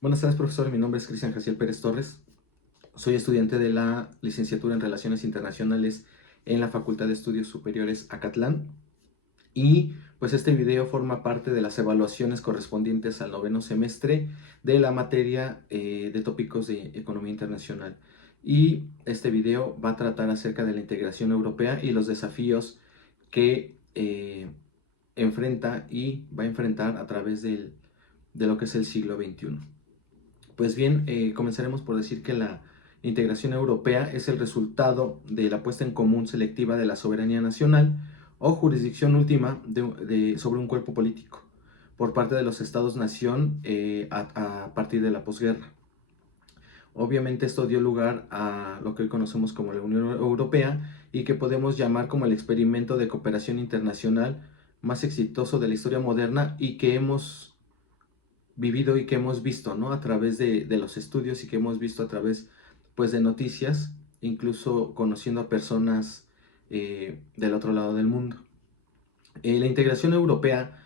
Buenas tardes, profesor. Mi nombre es Cristian Jaciel Pérez Torres. Soy estudiante de la licenciatura en Relaciones Internacionales en la Facultad de Estudios Superiores Acatlán. Y pues este video forma parte de las evaluaciones correspondientes al noveno semestre de la materia de tópicos de economía internacional. Y este video va a tratar acerca de la integración europea y los desafíos que enfrenta y va a enfrentar a través de lo que es el siglo XXI. Pues bien, comenzaremos por decir que la integración europea es el resultado de la puesta en común selectiva de la soberanía nacional o jurisdicción última sobre un cuerpo político por parte de los estados-nación a partir de la posguerra. Obviamente esto dio lugar a lo que hoy conocemos como la Unión Europea y que podemos llamar como el experimento de cooperación internacional más exitoso de la historia moderna y que hemos vivido y que hemos visto, ¿no? A través de los estudios y que hemos visto a través, pues, de noticias, incluso conociendo a personas del otro lado del mundo. La integración europea,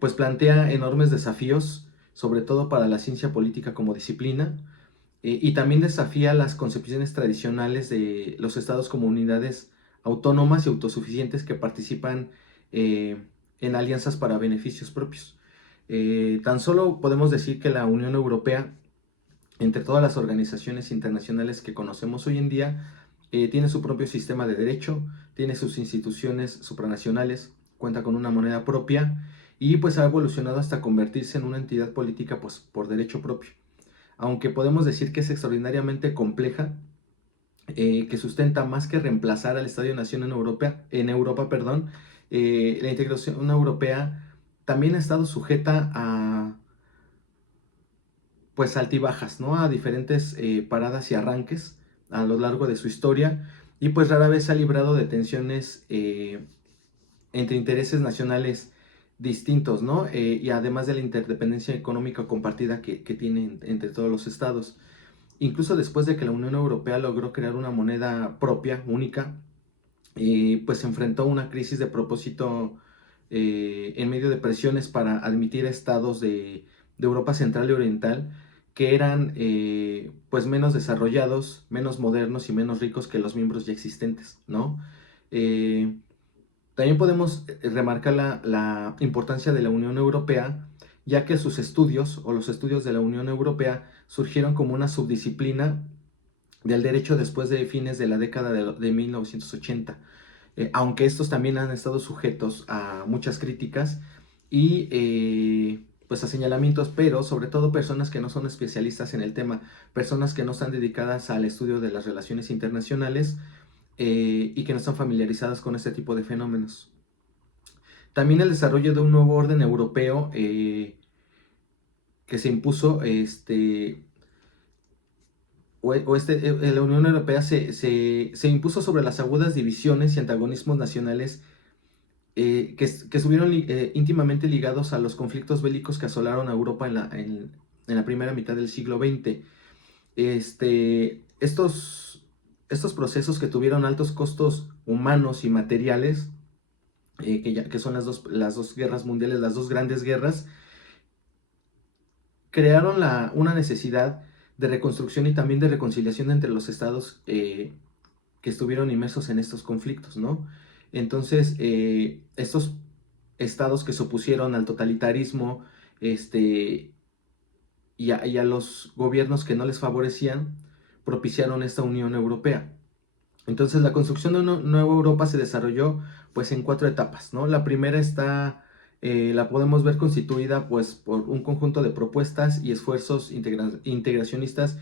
pues, plantea enormes desafíos, sobre todo para la ciencia política como disciplina, y también desafía las concepciones tradicionales de los estados como unidades autónomas y autosuficientes que participan en alianzas para beneficios propios. Tan solo podemos decir que la Unión Europea, entre todas las organizaciones internacionales que conocemos hoy en día, tiene su propio sistema de derecho, tiene sus instituciones supranacionales, cuenta con una moneda propia y pues ha evolucionado hasta convertirse en una entidad política pues, por derecho propio. Aunque podemos decir que es extraordinariamente compleja, que sustenta más que reemplazar al Estado-Nación en Europa, la integración europea también ha estado sujeta a pues altibajas, ¿no? A diferentes paradas y arranques a lo largo de su historia y pues rara vez se ha librado de tensiones entre intereses nacionales distintos, ¿no? Y además de la interdependencia económica compartida que tienen entre todos los estados. Incluso después de que la Unión Europea logró crear una moneda propia, única, pues se enfrentó a una crisis de propósito en medio de presiones para admitir estados de Europa Central y Oriental que eran pues menos desarrollados, menos modernos y menos ricos que los miembros ya existentes, ¿no? Eh, También podemos remarcar la importancia de la Unión Europea, ya que sus estudios o los estudios de la Unión Europea surgieron como una subdisciplina del derecho después de fines de la década de 1980, aunque estos también han estado sujetos a muchas críticas y pues a señalamientos, pero sobre todo personas que no son especialistas en el tema, personas que no están dedicadas al estudio de las relaciones internacionales y que no están familiarizadas con este tipo de fenómenos. También el desarrollo de un nuevo orden europeo que se impuso la Unión Europea se impuso sobre las agudas divisiones y antagonismos nacionales que estuvieron íntimamente ligados a los conflictos bélicos que asolaron a Europa en la primera mitad del siglo XX. Estos procesos que tuvieron altos costos humanos y materiales, que son las dos guerras mundiales, las dos grandes guerras, crearon una necesidad de reconstrucción y también de reconciliación entre los estados que estuvieron inmersos en estos conflictos, ¿no? Entonces, estos estados que se opusieron al totalitarismo y a los gobiernos que no les favorecían, propiciaron esta Unión Europea. Entonces, la construcción de una nueva Europa se desarrolló pues en cuatro etapas, ¿no? La primera la podemos ver constituida pues por un conjunto de propuestas y esfuerzos integracionistas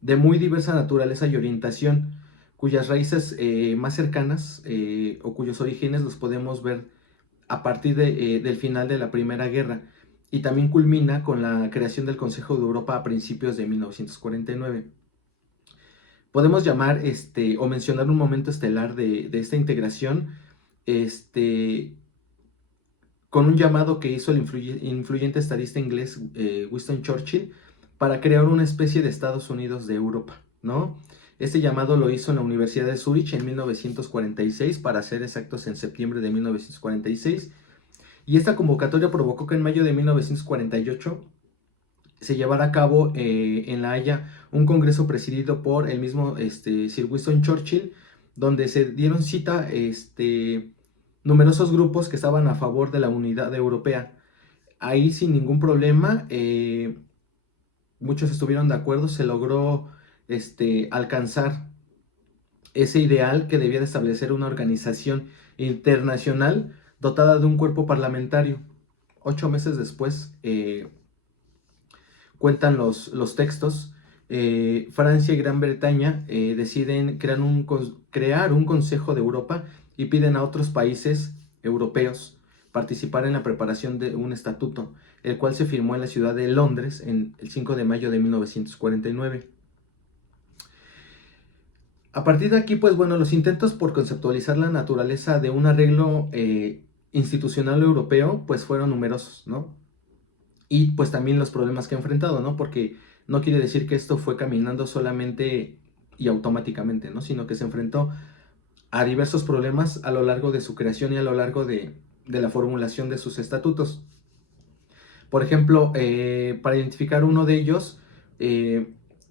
de muy diversa naturaleza y orientación, cuyas raíces más cercanas o cuyos orígenes los podemos ver a partir del final de la Primera Guerra y también culmina con la creación del Consejo de Europa a principios de 1949. Podemos llamar o mencionar un momento estelar de esta integración con un llamado que hizo el influyente estadista inglés Winston Churchill para crear una especie de Estados Unidos de Europa, ¿no? Este llamado lo hizo en la Universidad de Zúrich en 1946, para ser exactos en septiembre de 1946, y esta convocatoria provocó que en mayo de 1948 se llevara a cabo en La Haya un congreso presidido por el mismo Sir Winston Churchill, donde se dieron cita numerosos grupos que estaban a favor de la unidad europea. Ahí sin ningún problema, muchos estuvieron de acuerdo, se logró alcanzar ese ideal que debía de establecer una organización internacional dotada de un cuerpo parlamentario. 8 meses después, cuentan los textos, Francia y Gran Bretaña deciden crear un Consejo de Europa y piden a otros países europeos participar en la preparación de un estatuto, el cual se firmó en la ciudad de Londres en el 5 de mayo de 1949. A partir de aquí, pues bueno, los intentos por conceptualizar la naturaleza de un arreglo institucional europeo, pues fueron numerosos, ¿no? Y pues también los problemas que ha enfrentado, ¿no? Porque no quiere decir que esto fue caminando solamente y automáticamente, ¿no? Sino que se enfrentó a diversos problemas a lo largo de su creación y a lo largo de la formulación de sus estatutos. Por ejemplo, para identificar uno de ellos,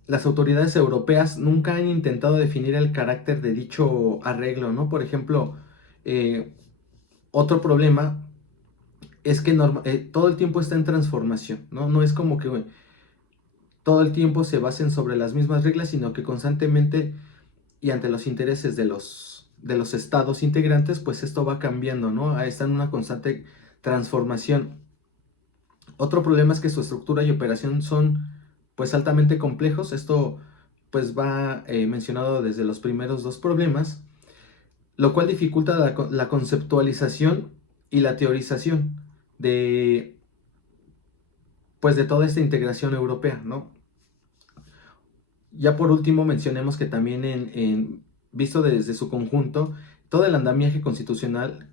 las autoridades europeas nunca han intentado definir el carácter de dicho arreglo, ¿no? Por ejemplo, otro problema es que todo el tiempo está en transformación, ¿no? No es como que todo el tiempo se basen sobre las mismas reglas, sino que constantemente y ante los intereses de los estados integrantes, pues esto va cambiando, ¿no? Está en una constante transformación. Otro problema es que su estructura y operación son pues altamente complejos. Esto pues va mencionado desde los primeros dos problemas, lo cual dificulta la conceptualización y la teorización de pues de toda esta integración europea, ¿no? Ya por último mencionemos que también visto desde su conjunto, todo el andamiaje constitucional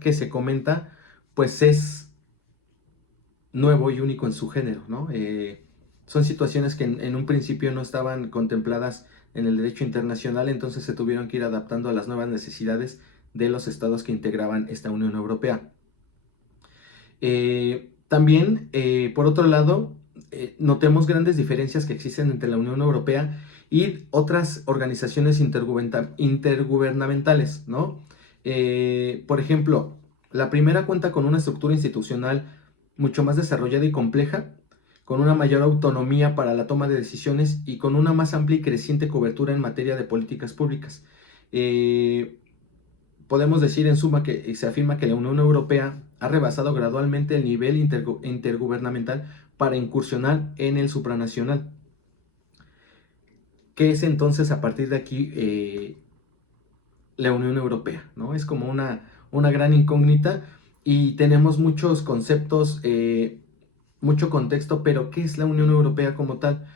que se comenta, pues es nuevo y único en su género, ¿no? Son situaciones que en un principio no estaban contempladas en el derecho internacional, entonces se tuvieron que ir adaptando a las nuevas necesidades de los estados que integraban esta Unión Europea. También, por otro lado, notemos grandes diferencias que existen entre la Unión Europea y otras organizaciones intergubernamentales, ¿no? Por ejemplo, la primera cuenta con una estructura institucional mucho más desarrollada y compleja, con una mayor autonomía para la toma de decisiones y con una más amplia y creciente cobertura en materia de políticas públicas. Podemos decir en suma que se afirma que la Unión Europea ha rebasado gradualmente el nivel intergubernamental para incursionar en el supranacional. ¿Qué es entonces a partir de aquí la Unión Europea? ¿No? Es como una gran incógnita y tenemos muchos conceptos, mucho contexto, pero ¿qué es la Unión Europea como tal?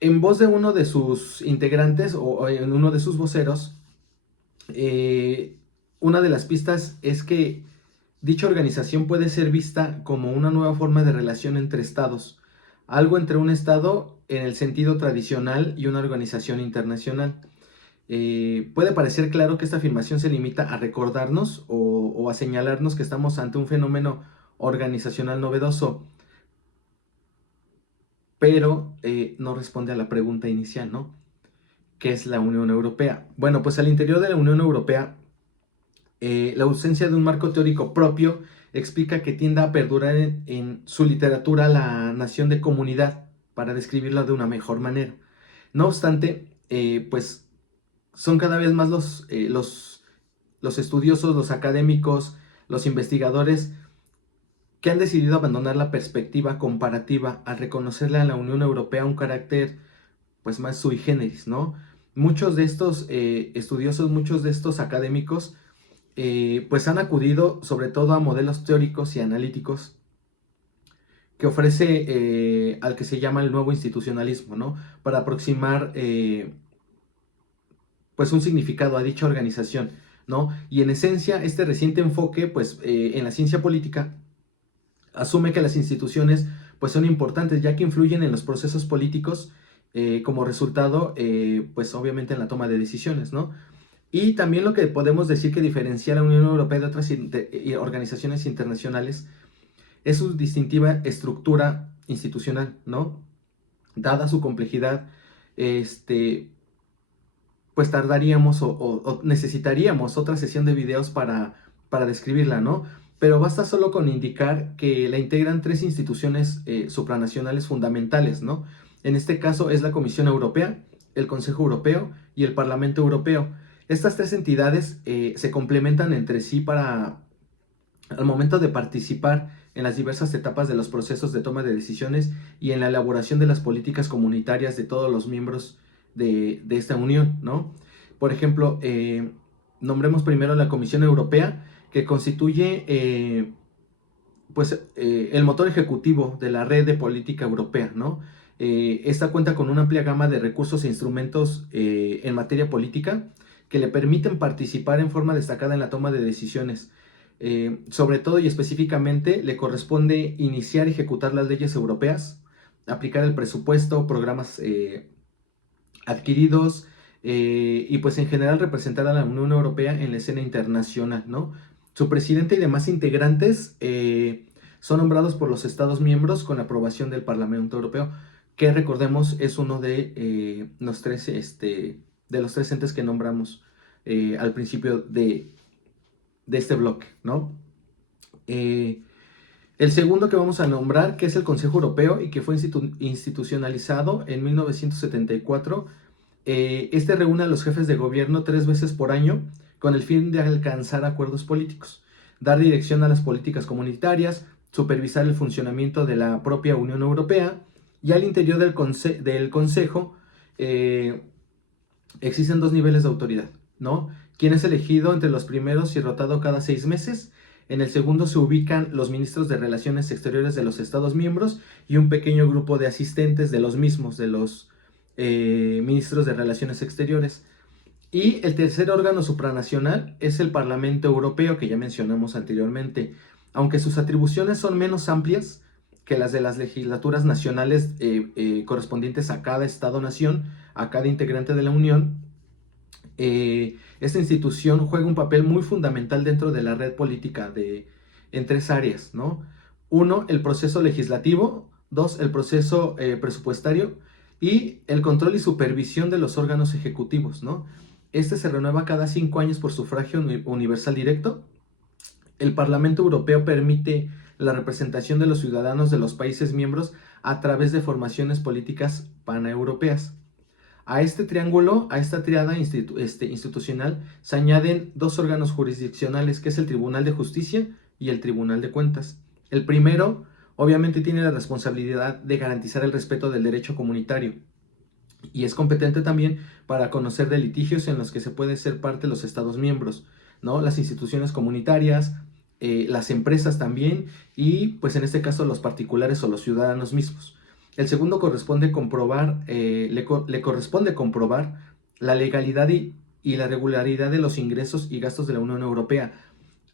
En voz de uno de sus integrantes o en uno de sus voceros, una de las pistas es que dicha organización puede ser vista como una nueva forma de relación entre estados, algo entre un estado en el sentido tradicional y una organización internacional. Puede parecer claro que esta afirmación se limita a recordarnos o a señalarnos que estamos ante un fenómeno organizacional novedoso, pero no responde a la pregunta inicial, ¿no? ¿Qué es la Unión Europea? Bueno, pues al interior de la Unión Europea, la ausencia de un marco teórico propio explica que tienda a perdurar en su literatura la nación de comunidad, para describirla de una mejor manera. No obstante, pues son cada vez más los estudiosos, los académicos, los investigadores que han decidido abandonar la perspectiva comparativa al reconocerle a la Unión Europea un carácter pues más sui generis, ¿no? Muchos de estos estudiosos, muchos de estos académicos pues han acudido sobre todo a modelos teóricos y analíticos que ofrece al que se llama el nuevo institucionalismo, ¿no? Para aproximar pues un significado a dicha organización, ¿no? Y en esencia este reciente enfoque pues en la ciencia política asume que las instituciones pues son importantes ya que influyen en los procesos políticos como resultado pues obviamente en la toma de decisiones, ¿no? Y también lo que podemos decir que diferencia a la Unión Europea de otras organizaciones internacionales es su distintiva estructura institucional, ¿no? Dada su complejidad, pues tardaríamos o necesitaríamos otra sesión de videos para describirla, ¿no? Pero basta solo con indicar que la integran tres instituciones supranacionales fundamentales, ¿no? En este caso es la Comisión Europea, el Consejo Europeo y el Parlamento Europeo. Estas tres entidades se complementan entre sí al momento de participar en las diversas etapas de los procesos de toma de decisiones y en la elaboración de las políticas comunitarias de todos los miembros de esta unión, ¿no? Por ejemplo, nombremos primero la Comisión Europea, que constituye el motor ejecutivo de la red de política europea, ¿no? Esta cuenta con una amplia gama de recursos e instrumentos en materia política que le permiten participar en forma destacada en la toma de decisiones. Sobre todo y específicamente le corresponde iniciar y ejecutar las leyes europeas, aplicar el presupuesto, programas adquiridos y pues en general representar a la Unión Europea en la escena internacional, ¿no? Su presidente y demás integrantes son nombrados por los Estados miembros con la aprobación del Parlamento Europeo, que recordemos es uno de los tres entes que nombramos al principio de este bloque, ¿no? El segundo que vamos a nombrar, que es el Consejo Europeo y que fue institucionalizado en 1974. Este reúne a los jefes de gobierno 3 veces por año con el fin de alcanzar acuerdos políticos, dar dirección a las políticas comunitarias, supervisar el funcionamiento de la propia Unión Europea, y al interior del Consejo existen dos niveles de autoridad, ¿no? Quien es elegido entre los primeros y rotado cada 6 meses. En el segundo se ubican los ministros de Relaciones Exteriores de los Estados miembros y un pequeño grupo de asistentes de los mismos, de los ministros de Relaciones Exteriores. Y el tercer órgano supranacional es el Parlamento Europeo, que ya mencionamos anteriormente. Aunque sus atribuciones son menos amplias que las de las legislaturas nacionales correspondientes a cada Estado-nación, a cada integrante de la Unión, esta institución juega un papel muy fundamental dentro de la red política en tres áreas, ¿no? Uno, el proceso legislativo. Dos, el proceso presupuestario. Y el control y supervisión de los órganos ejecutivos, ¿no? Este se renueva cada 5 años por sufragio universal directo. El Parlamento Europeo permite la representación de los ciudadanos de los países miembros a través de formaciones políticas paneuropeas. A este triángulo, a esta triada institucional, se añaden dos órganos jurisdiccionales, que es el Tribunal de Justicia y el Tribunal de Cuentas. El primero, obviamente, tiene la responsabilidad de garantizar el respeto del derecho comunitario y es competente también para conocer de litigios en los que se puede ser parte de los Estados miembros, ¿no? Las instituciones comunitarias, las empresas también y, pues en este caso, los particulares o los ciudadanos mismos. El segundo le corresponde comprobar la legalidad y la regularidad de los ingresos y gastos de la Unión Europea,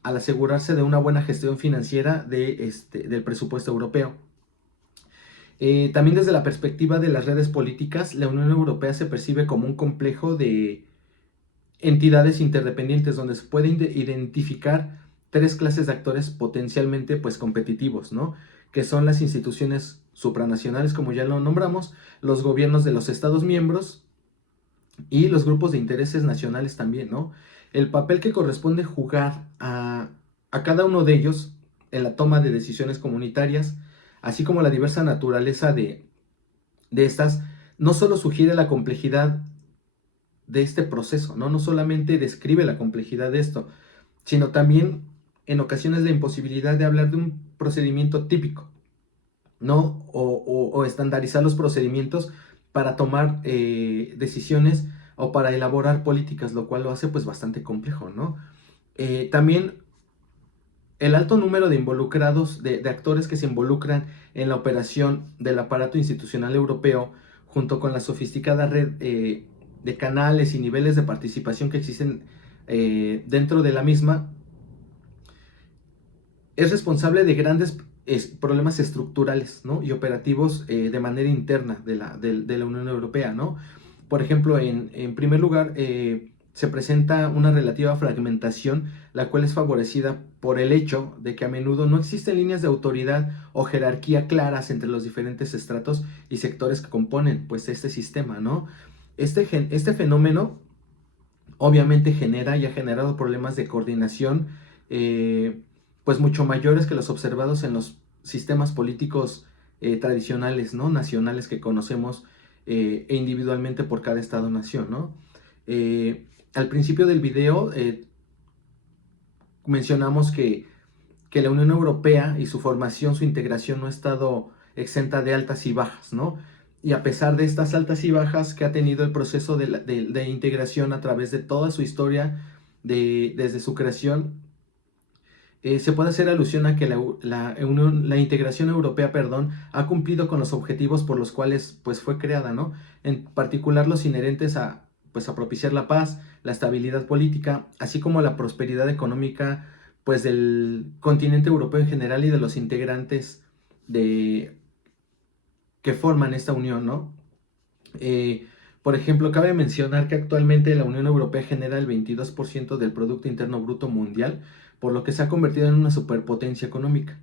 al asegurarse de una buena gestión financiera del presupuesto europeo. También desde la perspectiva de las redes políticas, la Unión Europea se percibe como un complejo de entidades interdependientes donde se puede identificar tres clases de actores potencialmente pues competitivos, ¿no? Que son las instituciones supranacionales, como ya lo nombramos, los gobiernos de los Estados miembros y los grupos de intereses nacionales también, ¿no? El papel que corresponde jugar a cada uno de ellos en la toma de decisiones comunitarias, así como la diversa naturaleza de estas, no solo sugiere la complejidad de este proceso, ¿no? No solamente describe la complejidad de esto, sino también en ocasiones la imposibilidad de hablar de un procedimiento típico, ¿no? O estandarizar los procedimientos para tomar decisiones o para elaborar políticas, lo cual lo hace pues bastante complejo, ¿no? También el alto número de involucrados, de actores que se involucran en la operación del aparato institucional europeo, junto con la sofisticada red de canales y niveles de participación que existen dentro de la misma, es responsable de grandes problemas estructurales, ¿no? Y operativos de manera interna de la Unión Europea, ¿no? Por ejemplo, en primer lugar, se presenta una relativa fragmentación, la cual es favorecida por el hecho de que a menudo no existen líneas de autoridad o jerarquía claras entre los diferentes estratos y sectores que componen pues este sistema, ¿no? Este fenómeno obviamente genera y ha generado problemas de coordinación pues mucho mayores que los observados en los sistemas políticos tradicionales, ¿no? Nacionales que conocemos e individualmente por cada estado-nación, ¿no? Al principio del video mencionamos que la Unión Europea y su formación, su integración no ha estado exenta de altas y bajas, ¿no? Y a pesar de estas altas y bajas que ha tenido el proceso de integración a través de toda su historia, desde su creación, se puede hacer alusión a que la integración europea, perdón, ha cumplido con los objetivos por los cuales pues, fue creada, ¿no? En particular los inherentes pues, a propiciar la paz, la estabilidad política, así como la prosperidad económica pues, del continente europeo en general y de los integrantes que forman esta unión, ¿no? Por ejemplo, cabe mencionar que actualmente la Unión Europea genera el 22% del Producto Interno Bruto Mundial, por lo que se ha convertido en una superpotencia económica.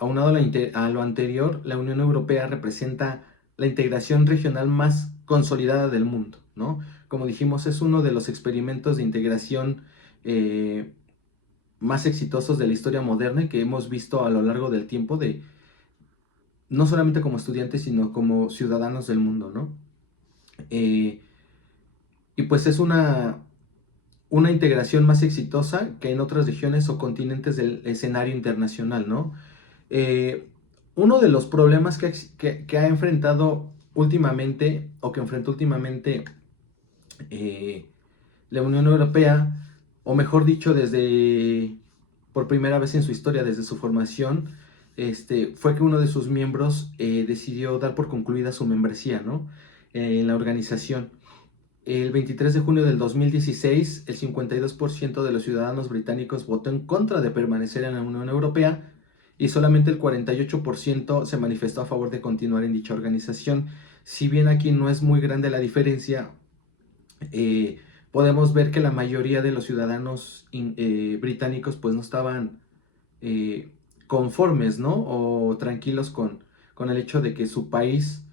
Aunado a lo anterior, la Unión Europea representa la integración regional más consolidada del mundo, ¿no? Como dijimos, es uno de los experimentos de integración más exitosos de la historia moderna y que hemos visto a lo largo del tiempo, no solamente como estudiantes, sino como ciudadanos del mundo, ¿no? Y pues es una integración más exitosa que en otras regiones o continentes del escenario internacional, ¿no? Eh, Uno de los problemas que ha enfrentado últimamente, o que enfrentó últimamente la Unión Europea, o mejor dicho, por primera vez en su historia, desde su formación, fue que uno de sus miembros decidió dar por concluida su membresía, ¿no? En la organización. El 23 de junio del 2016, el 52% de los ciudadanos británicos votó en contra de permanecer en la Unión Europea y solamente el 48% se manifestó a favor de continuar en dicha organización. Si bien aquí no es muy grande la diferencia, podemos ver que la mayoría de los ciudadanos británicos pues no estaban eh, conformes, ¿no? O tranquilos con el hecho de que su país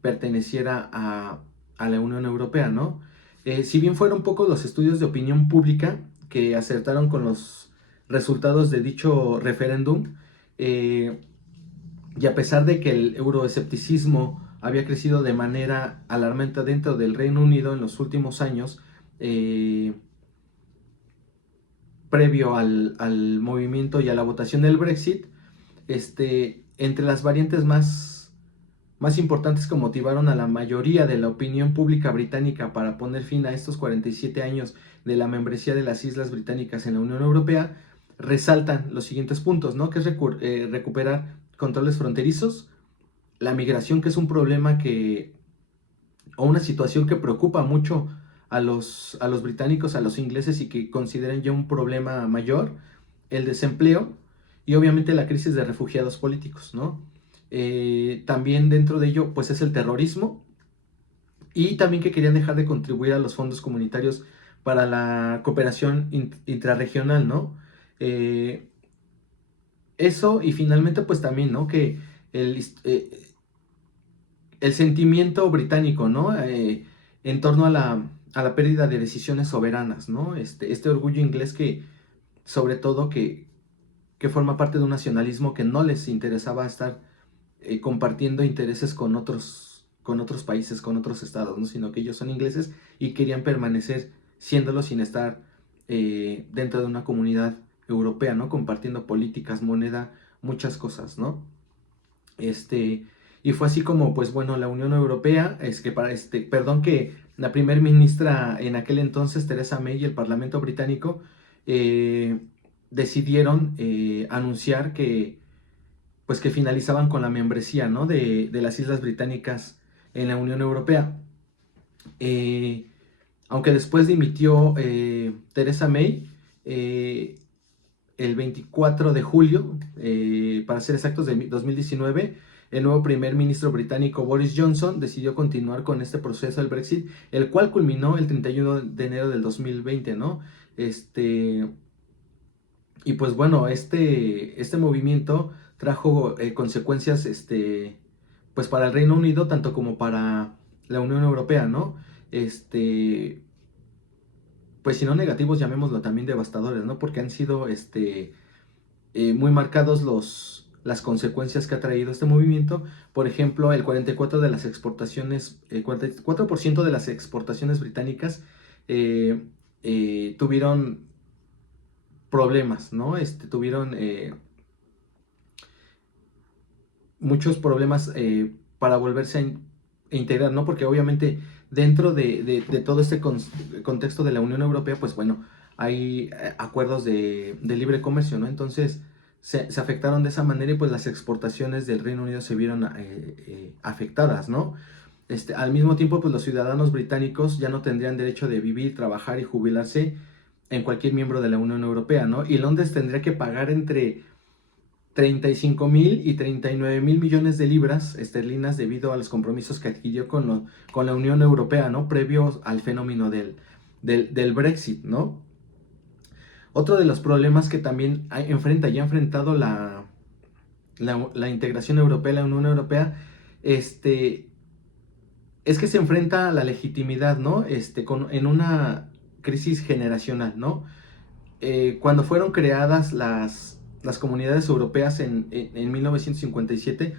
perteneciera a la Unión Europea, ¿no? Si bien fueron pocos los estudios de opinión pública que acertaron con los resultados de dicho referéndum, y a pesar de que el euroescepticismo había crecido de manera alarmante dentro del Reino Unido en los últimos años, previo al movimiento y a la votación del Brexit, entre las variantes más importantes que motivaron a la mayoría de la opinión pública británica para poner fin a estos 47 años de la membresía de las Islas Británicas en la Unión Europea, resaltan los siguientes puntos, ¿no? Que es recuperar controles fronterizos, la migración, que es un problema o una situación que preocupa mucho a los británicos, a los ingleses y que consideran ya un problema mayor, el desempleo y obviamente la crisis de refugiados políticos, ¿no? También dentro de ello, pues es el terrorismo y también que querían dejar de contribuir a los fondos comunitarios para la cooperación intrarregional, ¿no? Eso y finalmente pues también, ¿no? Que el, el sentimiento británico, ¿no? En torno a la pérdida de decisiones soberanas, ¿no? Este orgullo inglés sobre todo, que forma parte de un nacionalismo que no les interesaba estar compartiendo intereses con otros países, con otros estados, ¿no? Sino que ellos son ingleses y querían permanecer siéndolo sin estar dentro de una comunidad europea, ¿no? Compartiendo políticas, moneda, muchas cosas, ¿no? Y fue así como, pues bueno, la Unión Europea, perdón, que la primer ministra en aquel entonces, Theresa May, y el Parlamento británico decidieron anunciar pues que finalizaban con la membresía, ¿no? de las Islas Británicas en la Unión Europea. Aunque después dimitió Theresa May, el 24 de julio, para ser exactos, de 2019, el nuevo primer ministro británico Boris Johnson decidió continuar con este proceso del Brexit, el cual culminó el 31 de enero del 2020, ¿no? Y pues bueno, este movimiento trajo consecuencias, pues para el Reino Unido, tanto como para la Unión Europea, ¿no? Pues si no negativos, llamémoslo también devastadores, ¿no? Porque han sido, muy marcados las consecuencias que ha traído este movimiento. Por ejemplo, el 44% de las exportaciones, 44% de las exportaciones británicas tuvieron problemas, ¿no? Tuvieron muchos problemas para volverse a integrar, ¿no? Porque obviamente dentro de todo este contexto de la Unión Europea, pues bueno, hay acuerdos de libre comercio, ¿no? Entonces se afectaron de esa manera y pues las exportaciones del Reino Unido se vieron afectadas, ¿no? Al mismo tiempo, pues los ciudadanos británicos ya no tendrían derecho de vivir, trabajar y jubilarse en cualquier miembro de la Unión Europea, ¿no? Y Londres tendría que pagar entre 35.000 y 39.000 millones de libras esterlinas debido a los compromisos que adquirió con la Unión Europea, ¿no? Previo al fenómeno del Brexit, ¿no? Otro de los problemas que también ha enfrentado la integración europea, la Unión Europea, es que se enfrenta a la legitimidad, ¿no? En una crisis generacional, ¿no? Cuando fueron creadas las comunidades europeas en 1957,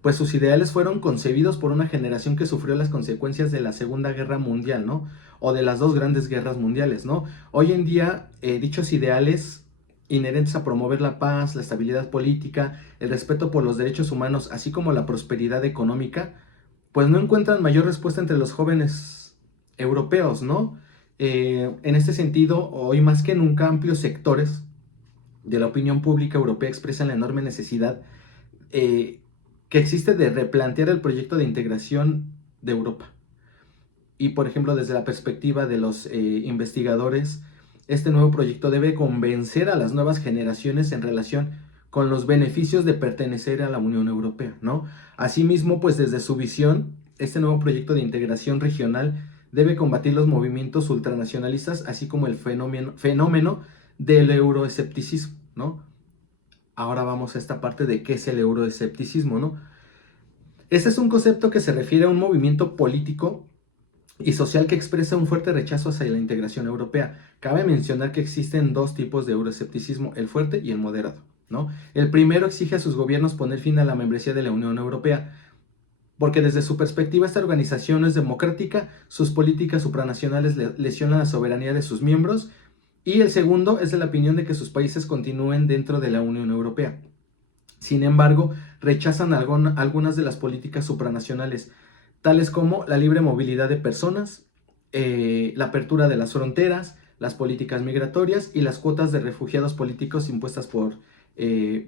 pues sus ideales fueron concebidos por una generación que sufrió las consecuencias de la Segunda Guerra Mundial, ¿no? O de las dos grandes guerras mundiales, ¿no? Hoy en día, dichos ideales inherentes a promover la paz, la estabilidad política, el respeto por los derechos humanos, así como la prosperidad económica, pues no encuentran mayor respuesta entre los jóvenes europeos, ¿no? En este sentido, hoy más que nunca, amplios sectores de la opinión pública europea expresan la enorme necesidad que existe de replantear el proyecto de integración de Europa. Y, por ejemplo, desde la perspectiva de los investigadores, este nuevo proyecto debe convencer a las nuevas generaciones en relación con los beneficios de pertenecer a la Unión Europea, ¿no? Asimismo, pues desde su visión, este nuevo proyecto de integración regional debe combatir los movimientos ultranacionalistas, así como el fenómeno del euroescepticismo, ¿no? Ahora vamos a esta parte de qué es el euroescepticismo, ¿no? Este es un concepto que se refiere a un movimiento político y social que expresa un fuerte rechazo hacia la integración europea. Cabe mencionar que existen dos tipos de euroescepticismo, el fuerte y el moderado, ¿no? El primero exige a sus gobiernos poner fin a la membresía de la Unión Europea, porque desde su perspectiva esta organización no es democrática, sus políticas supranacionales lesionan la soberanía de sus miembros, y el segundo es de la opinión de que sus países continúen dentro de la Unión Europea. Sin embargo, rechazan algunas de las políticas supranacionales, tales como la libre movilidad de personas, la apertura de las fronteras, las políticas migratorias y las cuotas de refugiados políticos impuestas por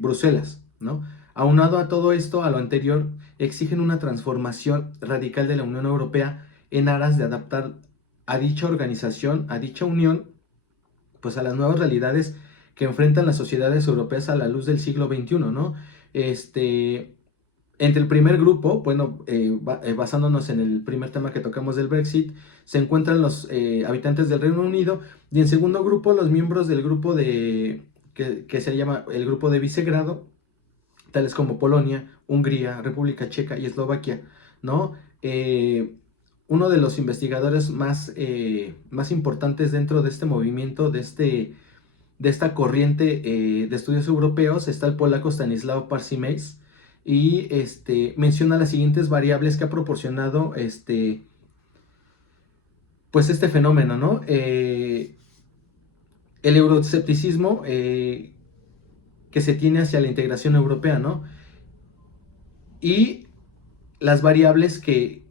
Bruselas, ¿no? Aunado a todo esto, a lo anterior, exigen una transformación radical de la Unión Europea en aras de adaptar a dicha organización, a dicha unión, pues a las nuevas realidades que enfrentan las sociedades europeas a la luz del siglo XXI, ¿no? Entre el primer grupo, bueno, basándonos en el primer tema que tocamos del Brexit, se encuentran los habitantes del Reino Unido, y en segundo grupo los miembros del grupo que se llama el grupo de Visegrado, tales como Polonia, Hungría, República Checa y Eslovaquia, ¿no? Uno de los investigadores más importantes dentro de este movimiento, de esta corriente de estudios europeos, está el polaco Stanislaw Parsimejs, y menciona las siguientes variables que ha proporcionado pues este fenómeno, ¿no? El euroescepticismo que se tiene hacia la integración europea, ¿no? Y las variables que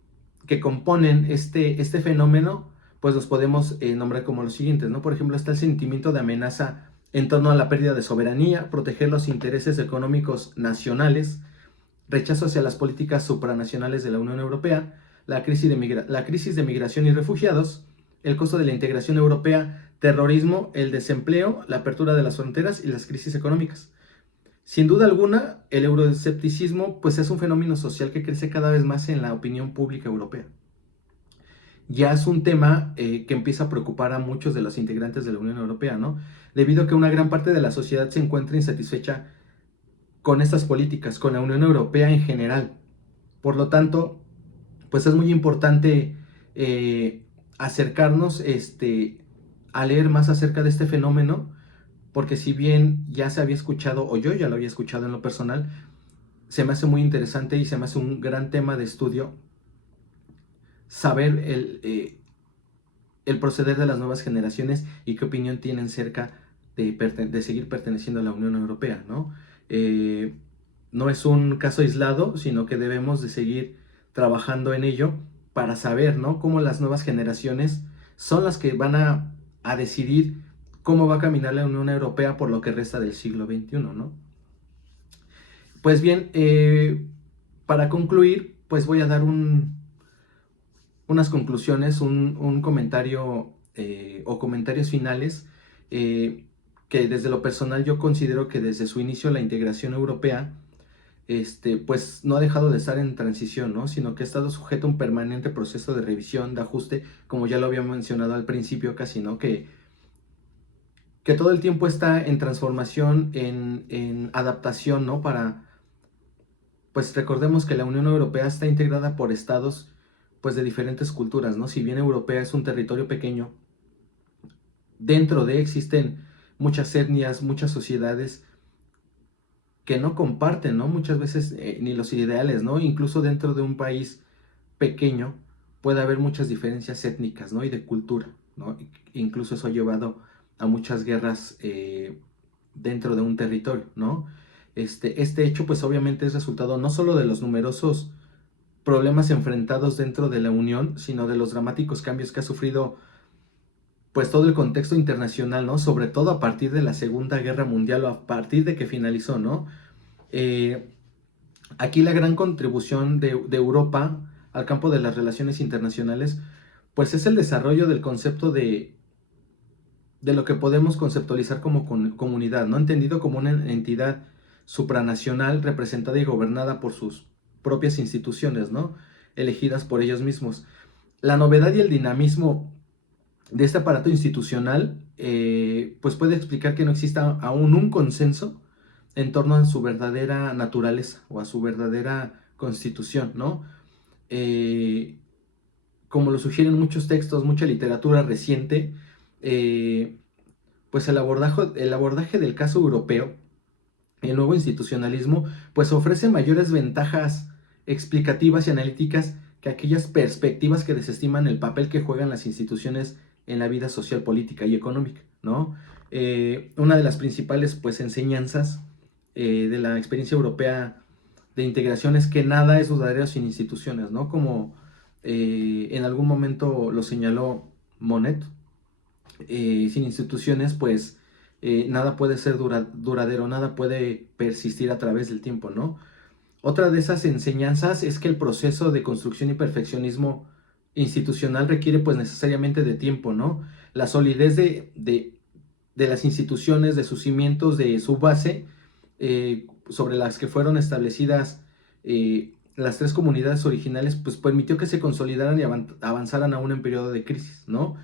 componen este fenómeno, pues los podemos nombrar como los siguientes, ¿no? Por ejemplo, está el sentimiento de amenaza en torno a la pérdida de soberanía, proteger los intereses económicos nacionales, rechazo hacia las políticas supranacionales de la Unión Europea, la crisis de migración y refugiados, el costo de la integración europea, terrorismo, el desempleo, la apertura de las fronteras y las crisis económicas. Sin duda alguna, el euroescepticismo pues es un fenómeno social que crece cada vez más en la opinión pública europea. Ya es un tema que empieza a preocupar a muchos de los integrantes de la Unión Europea, ¿no? Debido a que una gran parte de la sociedad se encuentra insatisfecha con estas políticas, con la Unión Europea en general. Por lo tanto, pues es muy importante acercarnos a leer más acerca de este fenómeno, porque si bien ya se había escuchado, o yo ya lo había escuchado en lo personal, se me hace muy interesante y se me hace un gran tema de estudio saber el proceder de las nuevas generaciones y qué opinión tienen cerca de seguir perteneciendo a la Unión Europea, ¿no? No es un caso aislado, sino que debemos de seguir trabajando en ello para saber, ¿no?, cómo las nuevas generaciones son las que van a decidir cómo va a caminar la Unión Europea por lo que resta del siglo XXI, ¿no? Pues bien, para concluir, pues voy a dar unas conclusiones, un comentario o comentarios finales que desde lo personal yo considero que desde su inicio la integración europea pues no ha dejado de estar en transición, ¿no?, sino que ha estado sujeto a un permanente proceso de revisión, de ajuste, como ya lo había mencionado al principio casi, ¿no?, que todo el tiempo está en transformación, en adaptación, ¿no? Pues recordemos que la Unión Europea está integrada por estados pues de diferentes culturas, ¿no? Si bien Europea es un territorio pequeño, dentro de existen muchas etnias, muchas sociedades que no comparten, ¿no?, muchas veces ni los ideales, ¿no? Incluso dentro de un país pequeño puede haber muchas diferencias étnicas, ¿no?, y de cultura, ¿no? Incluso eso ha llevado a muchas guerras dentro de un territorio, ¿no? Este hecho pues obviamente es resultado no solo de los numerosos problemas enfrentados dentro de la Unión, sino de los dramáticos cambios que ha sufrido pues todo el contexto internacional, ¿no? Sobre todo a partir de la Segunda Guerra Mundial o a partir de que finalizó, ¿no? Aquí la gran contribución de Europa al campo de las relaciones internacionales pues es el desarrollo del concepto de lo que podemos conceptualizar como comunidad, ¿no?, entendido como una entidad supranacional representada y gobernada por sus propias instituciones, ¿no?, elegidas por ellos mismos. La novedad y el dinamismo de este aparato institucional pues puede explicar que no exista aún un consenso en torno a su verdadera naturaleza o a su verdadera constitución, ¿no? Como lo sugieren muchos textos, mucha literatura reciente, pues el abordaje del caso europeo, el nuevo institucionalismo, pues ofrece mayores ventajas explicativas y analíticas que aquellas perspectivas que desestiman el papel que juegan las instituciones en la vida social, política y económica, ¿no? Una de las principales pues enseñanzas de la experiencia europea de integración es que nada es duradero sin instituciones, ¿no? Como en algún momento lo señaló Monet, sin instituciones pues nada puede ser duradero, nada puede persistir a través del tiempo, ¿no? Otra de esas enseñanzas es que el proceso de construcción y perfeccionismo institucional requiere pues necesariamente de tiempo, ¿no? La solidez de las instituciones, de sus cimientos, de su base, sobre las que fueron establecidas las tres comunidades originales, pues permitió que se consolidaran y avanzaran aún en periodo de crisis, ¿no?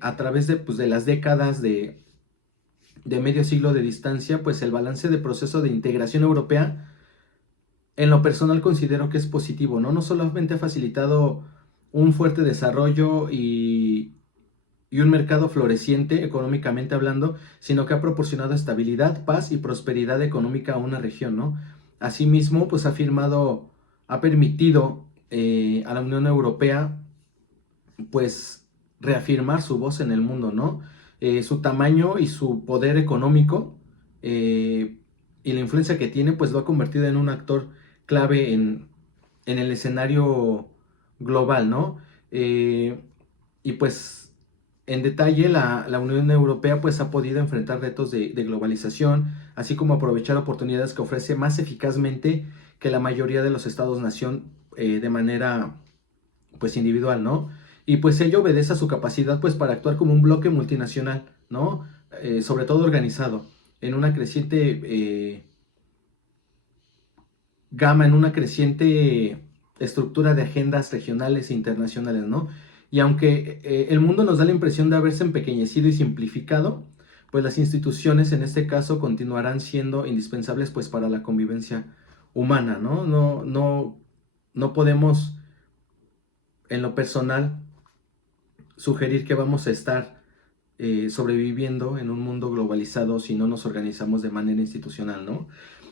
A través de las décadas de medio siglo de distancia, pues el balance de proceso de integración europea, en lo personal considero que es positivo, ¿no? No solamente ha facilitado un fuerte desarrollo y un mercado floreciente económicamente hablando, sino que ha proporcionado estabilidad, paz y prosperidad económica a una región, ¿no? Asimismo, pues ha permitido a la Unión Europea, pues, reafirmar su voz en el mundo, ¿no? Su tamaño y su poder económico y la influencia que tiene, pues lo ha convertido en un actor clave en el escenario global, ¿no? Y pues en detalle la Unión Europea pues ha podido enfrentar retos de globalización, así como aprovechar oportunidades que ofrece más eficazmente que la mayoría de los estados-nación de manera pues individual, ¿no? y pues ello obedece a su capacidad pues para actuar como un bloque multinacional, ¿no? Sobre todo organizado, en una creciente gama, en una creciente estructura de agendas regionales e internacionales, ¿no? Y aunque el mundo nos da la impresión de haberse empequeñecido y simplificado, pues las instituciones en este caso continuarán siendo indispensables pues para la convivencia humana, ¿no? No podemos en lo personal sugerir que vamos a estar sobreviviendo en un mundo globalizado si no nos organizamos de manera institucional, ¿no?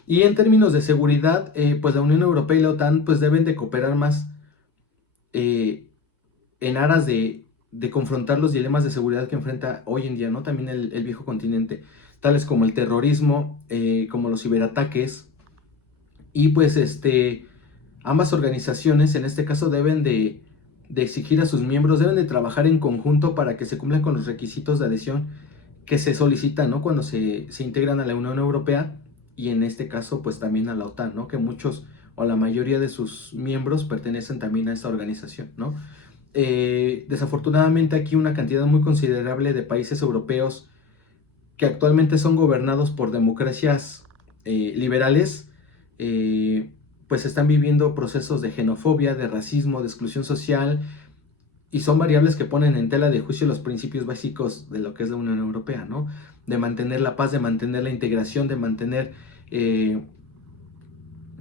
Y en términos de seguridad, pues la Unión Europea y la OTAN pues deben de cooperar más eh, en aras de confrontar los dilemas de seguridad que enfrenta hoy en día, ¿no? También el viejo continente, tales como el terrorismo, como los ciberataques, y pues ambas organizaciones en este caso deben de exigir a sus miembros, deben de trabajar en conjunto para que se cumplan con los requisitos de adhesión que se solicitan, ¿no? Cuando se integran a la Unión Europea y en este caso pues también a la OTAN, ¿no? Que muchos o la mayoría de sus miembros pertenecen también a esta organización, ¿no? Desafortunadamente aquí una cantidad muy considerable de países europeos que actualmente son gobernados por democracias liberales, eh, pues están viviendo procesos de xenofobia, de racismo, de exclusión social, y son variables que ponen en tela de juicio los principios básicos de lo que es la Unión Europea, ¿no? De mantener la paz, de mantener la integración, eh,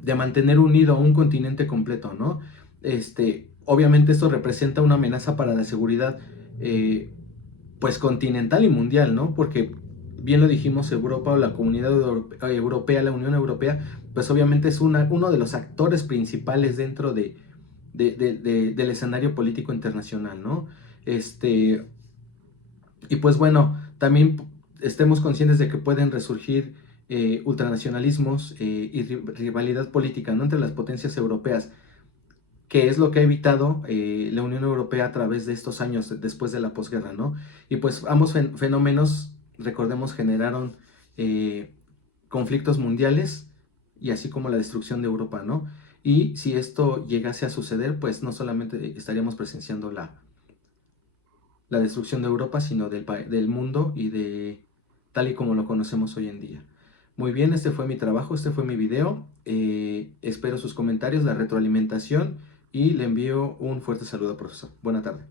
de mantener unido a un continente completo, ¿no? Obviamente esto representa una amenaza para la seguridad, pues continental y mundial, ¿no? Porque bien lo dijimos, Europa o la Comunidad Europea, la Unión Europea, pues obviamente es uno de los actores principales dentro del escenario político internacional, ¿no? Y pues bueno, también estemos conscientes de que pueden resurgir ultranacionalismos y rivalidad política, ¿no? Entre las potencias europeas, que es lo que ha evitado la Unión Europea a través de estos años después de la posguerra, ¿no? Y pues ambos fenómenos, recordemos, generaron conflictos mundiales y así como la destrucción de Europa, ¿no? Y si esto llegase a suceder, pues no solamente estaríamos presenciando la destrucción de Europa, sino del mundo y de tal y como lo conocemos hoy en día. Muy bien, este fue mi trabajo, este fue mi video. Espero sus comentarios, la retroalimentación y le envío un fuerte saludo, profesor. Buena tarde.